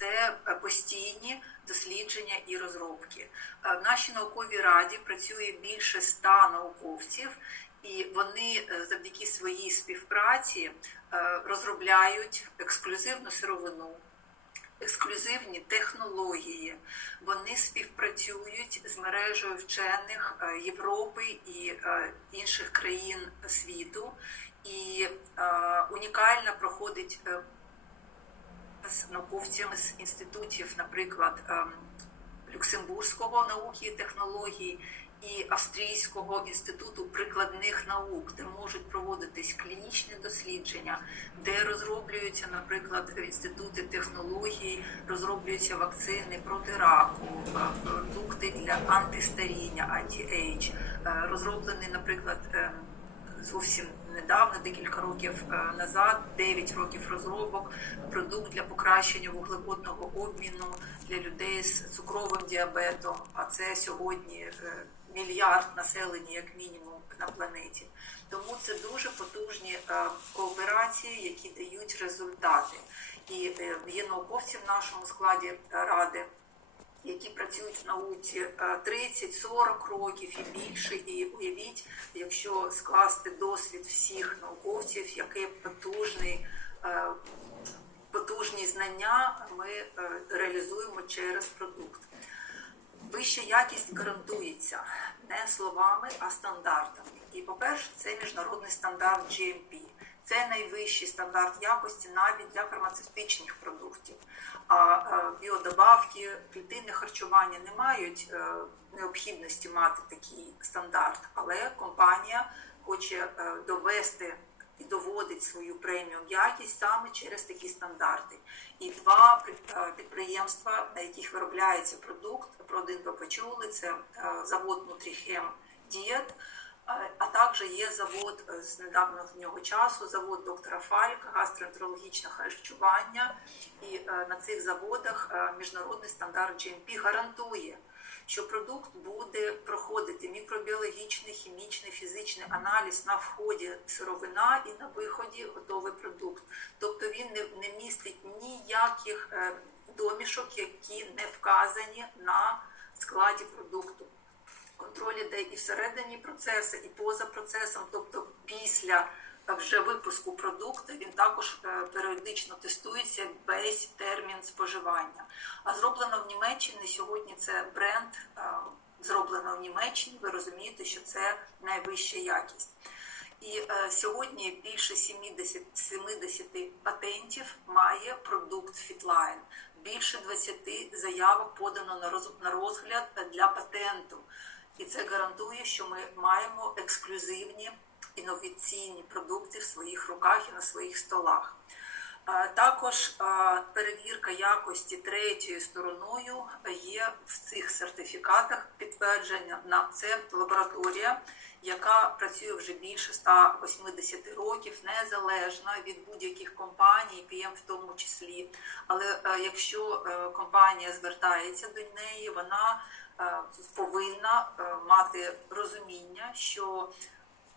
це е, постійні дослідження і розробки. Е, В нашій науковій раді працює більше ста науковців, і вони е, завдяки своїй співпраці розробляють ексклюзивну сировину. Ексклюзивні технології вони співпрацюють з мережею вчених Європи і інших країн світу, і унікально проходить е, з інститутів, наприклад, ем, Люксембурзького науки і технологій і Австрійського інституту прикладних наук, де можуть проводитись клінічні дослідження, де розроблюються, наприклад, інститути технологій, розроблюються вакцини проти раку, е, продукти для антистаріння, анті-ейдж, Е, розроблені, наприклад. ем, зовсім недавно, декілька років е, назад, 9 років розробок, продукт для покращення вуглеводного обміну для людей з цукровим діабетом. А це сьогодні е, мільярд населення, як мінімум, на планеті. Тому це дуже потужні е, кооперації, які дають результати. І є науковці в нашому складі ради які працюють в науці е, 30-40 років і більше. І уявіть, якщо скласти досвід всіх науковців, який потужний, е, потужні знання ми е, реалізуємо через продукт. Вища якість гарантується не словами, а стандартами. І, по-перше, це міжнародний стандарт GMP. Це найвищий стандарт якості навіть для фармацевтичних продуктів. А е, біодобавки, клітинне харчування не мають е, необхідності мати такий стандарт, але компанія хоче е, довести і доводить свою преміум якість саме через такі стандарти. І два підприємства, на яких виробляється продукт, про один ви почули, це завод Нутріхем Дієт. А також є завод е, з недавнього нього часу, завод доктора Фалька, гастроентерологічне харчування. І е, на цих заводах е, міжнародний стандарт GMP гарантує, що продукт буде проходити мікробіологічний, хімічний, фізичний аналіз на вході сировина і на виході готовий продукт. Тобто він не, містить ніяких домішок, які не вказані на складі продукту контроль іде і всередині процесу, і поза процесом, тобто після вже випуску продукту він також е, періодично тестується весь термін споживання. А зроблено в Німеччині сьогодні це бренд е, зроблено в Німеччині. Ви розумієте, що це найвища якість. І е, сьогодні більше 70, 70 патентів має продукт Fitline. Більше 20 заявок подано на розгляд для патенту. І це гарантує, що ми маємо ексклюзивні інноваційні продукти в своїх руках і на своїх столах. Е, Також е, перевірка якості третьою стороною є в цих сертифікатах підтвердження на це лабораторія, яка працює вже більше 180 років, незалежно від будь-яких компаній, PM в тому числі. Але е, якщо компанія звертається до неї, вона повинна мати розуміння, що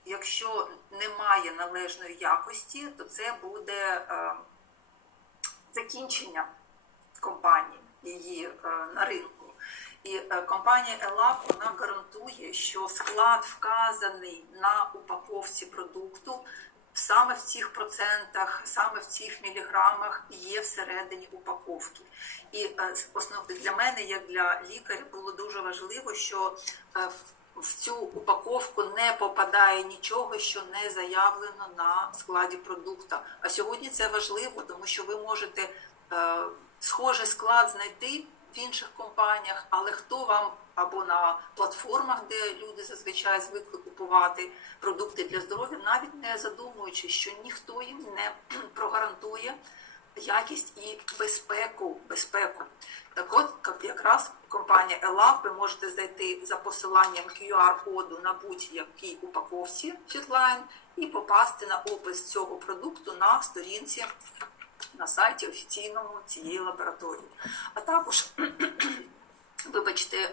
якщо немає належної якості, то це буде закінчення компанії її е, на ринку. І е, компанія ELAB, вона гарантує, що склад вказаний на упаковці продукту саме в цих процентах, саме в цих міліграмах є всередині упаковки. І е, основ для мене, як для лікаря, було дуже важливо, що в- цю упаковку не попадає нічого, що не заявлено на складі продукту. А сьогодні це важливо, тому що ви можете е, схожий склад знайти в інших компаніях, але хто вам або на платформах, де люди зазвичай звикли купувати продукти для здоров'я, навіть не задумуючи, що ніхто їм не прогарантує якість і безпеку. безпеку. Якраз компанія ELAB, ви можете зайти за посиланням QR-коду на будь-якій упаковці Fitline і попасти на опис цього продукту на сторінці на сайті офіційному цієї лабораторії. А також, вибачте,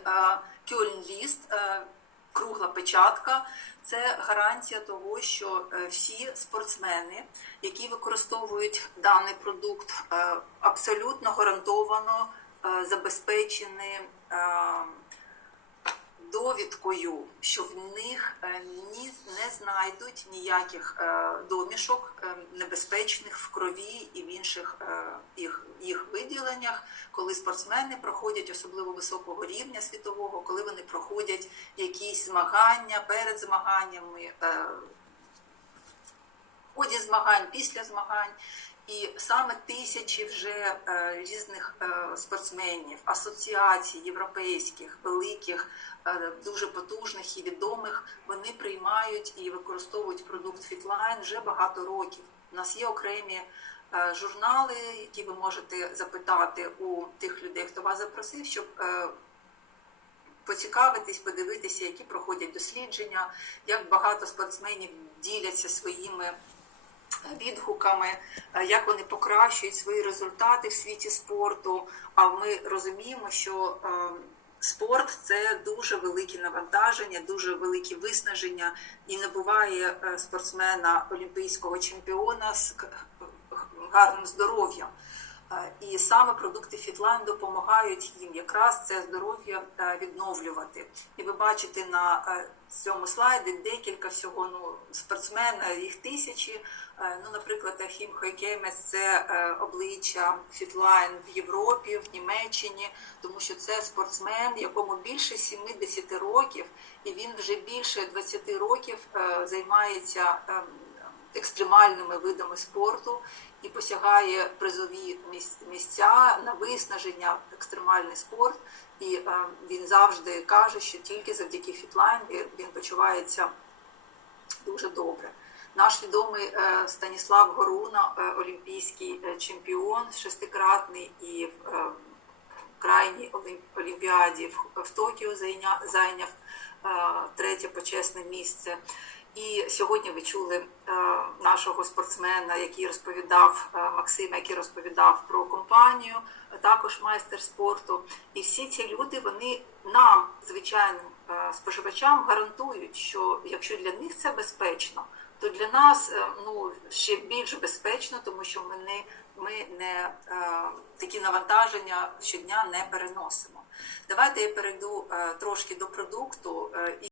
Кьольн Ліст кругла печатка це гарантія того, що е, всі спортсмени, які використовують даний продукт, е, абсолютно гарантовано е, забезпечені е, довідкою, що в них е, не знайдуть ніяких е, домішок е, небезпечних в крові і в інших е, їх, їх виділеннях, коли спортсмени проходять особливо високого рівня світового, коли вони проходять якісь змагання перед змаганнями. е, ході змагань, після змагань. І саме тисячі вже е, різних е, спортсменів, асоціацій європейських, великих, е, дуже потужних і відомих, вони приймають і використовують продукт Фітлайн вже багато років. У нас є окремі журнали, які ви можете запитати у тих людей, хто вас запросив, щоб поцікавитись, подивитися, які проходять дослідження, як багато спортсменів діляться своїми відгуками, е, як вони покращують свої результати в світі спорту. А ми розуміємо, що е, спорт це дуже велике навантаження, дуже великі виснаження, і не буває е, спортсмена олімпійського чемпіона з гарним здоров'ям. І саме продукти Фітлайн допомагають їм якраз це здоров'я е, відновлювати. І ви бачите на е, цьому слайді декілька всього ну, спортсмен, е, їх тисячі. Ну, наприклад, Ахім Хойкемес це обличчя Фітлайн в Європі, в Німеччині, тому що це спортсмен, якому більше 70 років, і він вже більше 20 років займається ем, екстремальними видами спорту і посягає призові місця на виснаження екстремальний спорт. І е, він завжди каже, що тільки завдяки Фітлайн він- почувається дуже добре. Наш відомий е, Станіслав Горуна, е, олімпійський е, чемпіон, шестикратний і в крайній олімпіаді в, в Токіо зайня, зайняв третє почесне місце. І сьогодні ви чули е, нашого спортсмена, який розповідав е, Максима, який розповідав про компанію, також майстер спорту. І всі ці люди вони нам, звичайним е, споживачам, гарантують, що якщо для них це безпечно, то для нас ну ще більш безпечно, тому що ми не ми не такі навантаження щодня не переносимо. Давайте я перейду трошки до продукту